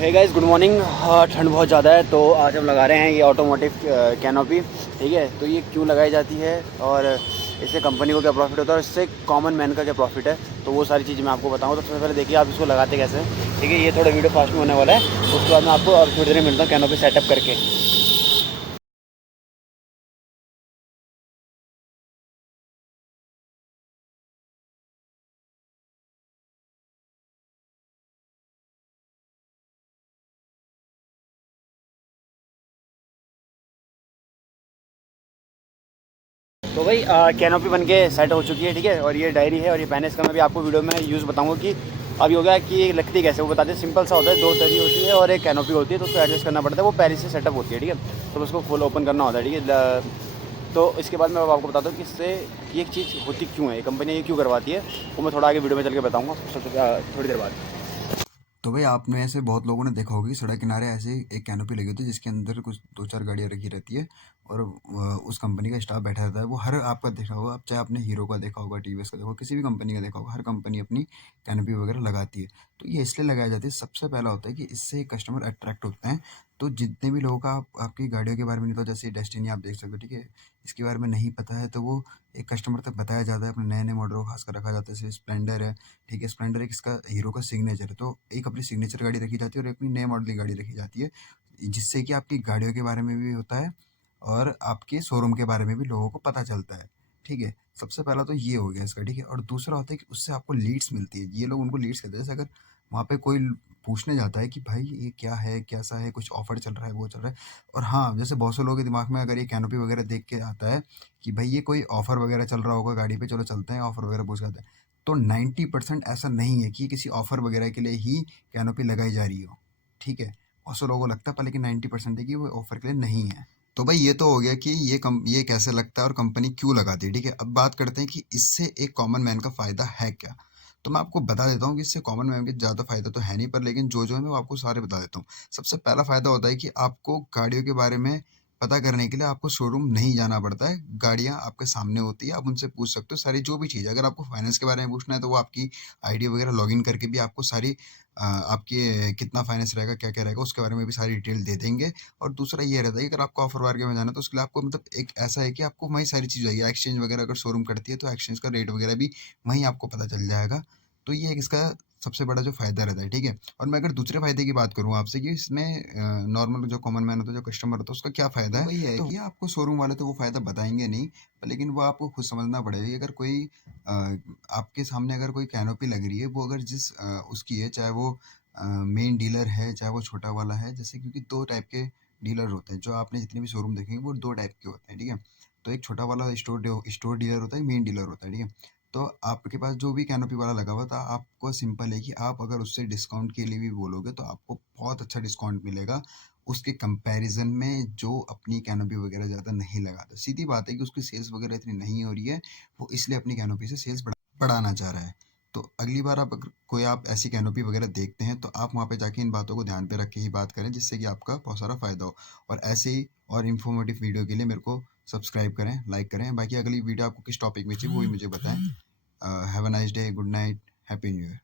Hey guys, good morning. ठंड बहुत ज़्यादा है तो आज हम लगा रहे हैं ये ऑटोमोटिव कैनोपी। ठीक है, तो ये क्यों लगाई जाती है और इससे कंपनी को क्या प्रॉफिट होता है और इससे कॉमन मैन का क्या प्रॉफिट है, तो वो सारी चीज़ें मैं आपको बताऊंगा। तो सबसे पहले देखिए आप इसको लगाते कैसे हैं। ठीक है, ये थोड़ा वीडियो फास्ट में होने वाला है, उसके बाद मैं आपको और थोड़ी देर में मिलता हूँ कैनोपी सेटअप करके। तो भाई कैनोपी बन के सेट हो चुकी है। ठीक है, और ये डायरी है और ये पेन है। इसका मैं भी आपको वीडियो में यूज़ बताऊंगा कि अभी हो गया कि ये लगती कैसे, वो बताते हैं। सिंपल सा होता है, दो तरी होती है और एक कैनोपी होती है, तो उसको एडजस्ट करना पड़ता है। वो पहले से सेटअप होती है। ठीक है, तो उसको फुल ओपन करना होता है। ठीक है, तो इसके बाद मैं अब आपको बताता हूँ कि इससे ये चीज़ होती क्यों है, ये कंपनी ये क्यों करवाती है, वो मैं थोड़ा आगे वीडियो में चल के बताऊँगा थोड़ी देर बाद। तो भाई आप में से बहुत लोगों ने देखा होगा कि सड़क किनारे ऐसे एक कैनोपी लगी होती है जिसके अंदर कुछ दो चार गाड़ियाँ रखी रहती है और उस कंपनी का स्टाफ बैठा रहता है। वो हर आपका देखा होगा, आप चाहे आपने हीरो का देखा होगा, टीवीएस का देखा होगा, किसी भी कंपनी का देखा होगा, हर कंपनी अपनी कैनोपी वगैरह लगाती है। तो ये इसलिए लगाई जाती है, सबसे पहला होता है कि इससे कस्टमर अट्रैक्ट होते हैं। तो जितने भी लोगों का आपकी गाड़ियों के बारे में नहीं पता, जैसे डेस्टिनी आप देख सकते हो, ठीक है, इसके बारे में नहीं पता है तो वो एक कस्टमर तक बताया जाता है। अपने नए नए मॉडल को खासकर रखा जाता है, जैसे स्प्लेंडर है। ठीक है, स्प्लेंडर एक इसका हीरो का सिग्नेचर है, तो एक अपनी सिग्नेचर गाड़ी रखी जाती है और एक अपनी नए मॉडल की गाड़ी रखी जाती है, जिससे कि आपकी गाड़ियों के बारे में भी होता है और आपके शोरूम के बारे में भी लोगों को पता चलता है। ठीक है, सबसे पहला तो ये हो गया इसका। ठीक है, और दूसरा होता है कि उससे आपको लीड्स मिलती है। ये लोग उनको लीड्स कहते हैं। जैसे अगर वहाँ पे कोई पूछने जाता है कि भाई ये क्या है, कैसा है, कुछ ऑफर चल रहा है, वो चल रहा है। और हाँ, जैसे बहुत से लोगों के दिमाग में अगर ये कैनोपी वगैरह देख के आता है कि भाई ये कोई ऑफर वगैरह चल रहा होगा गाड़ी पे, चलो चलते हैं, ऑफर वगैरह पूछ के आते हैं। तो 90% ऐसा नहीं है कि किसी ऑफर वगैरह के लिए ही कैनोपी लगाई जा रही हो। ठीक है, बहुत से लोगों को लगता है पर लेकिन 90% है कि वो ऑफर के लिए नहीं है। तो भाई ये तो हो गया कि ये कैसे लगता है और कंपनी क्यों लगाती है। ठीक है, अब बात करते हैं कि इससे एक कॉमन मैन का फायदा है क्या। तो मैं आपको बता देता हूँ कि इससे कॉमन मैन के ज़्यादा फायदा तो है नहीं, पर लेकिन जो है मैं वो आपको सारे बता देता हूँ। सबसे पहला फायदा होता है कि आपको गाड़ियों के बारे में पता करने के लिए आपको शोरूम नहीं जाना पड़ता है। गाड़ियाँ आपके सामने होती है, आप उनसे पूछ सकते हो सारी जो भी चीज़ है। अगर आपको फाइनेंस के बारे में पूछना है तो वो आपकी आईडी वगैरह लॉगिन करके भी आपको सारी आपके कितना फाइनेंस रहेगा, क्या-क्या रहेगा, उसके बारे में भी सारी डिटेल दे देंगे। और दूसरा ये रहता है कि अगर आपको ऑफर मार्केट में जाना है तो उसके लिए आपको मतलब एक ऐसा है कि आपको वहीं सारी चीज़ आएगी। एक्सचेंज वगैरह अगर शोरूम करती है तो एक्सचेंज का रेट वगैरह भी वहीं आपको पता चल जाएगा। तो ये एक इसका सबसे बड़ा जो फ़ायदा रहता है। ठीक है, और मैं अगर दूसरे फ़ायदे की बात करूँ आपसे कि इसमें नॉर्मल जो कॉमन मैन होता है, जो कस्टमर होता है, उसका क्या फ़ायदा है? वही है तो कि आपको शोरूम वाले तो वो फ़ायदा बताएँगे नहीं, लेकिन वो आपको खुद समझना पड़ेगा कि अगर कोई आपके सामने अगर कोई कैनोपी लग रही है, वो अगर जिस उसकी है, चाहे वो मेन डीलर है, चाहे वो छोटा वाला है, जैसे क्योंकि 2 टाइप के डीलर होते हैं, जो आपने जितने भी शोरूम देखेंगे वो 2 टाइप के होते हैं। ठीक है, तो एक छोटा वाला स्टोर डीलर होता है, मेन डीलर होता है। ठीक है, तो आपके पास जो भी कैनोपी वाला लगा हुआ था, आपको सिंपल है कि आप अगर उससे डिस्काउंट के लिए भी बोलोगे तो आपको बहुत अच्छा डिस्काउंट मिलेगा उसके कंपैरिजन में, जो अपनी कैनोपी वगैरह ज़्यादा नहीं लगाता। सीधी बात है कि उसकी सेल्स वगैरह इतनी नहीं हो रही है, वो इसलिए अपनी कैनोपी से सेल्स बढ़ाना चाह रहा है। तो अगली बार आप अगर कोई आप ऐसी कैनोपी वगैरह देखते हैं तो आप वहाँ पे जाके इन बातों को ध्यान पे रख के ही बात करें, जिससे कि आपका बहुत सारा फ़ायदा हो। और ऐसे ही और इन्फॉर्मेटिव वीडियो के लिए मेरे को सब्सक्राइब करें, लाइक करें। बाकी अगली वीडियो आपको किस टॉपिक में चाहिए वो भी मुझे बताएं। Have a nice day, good night, happy new year.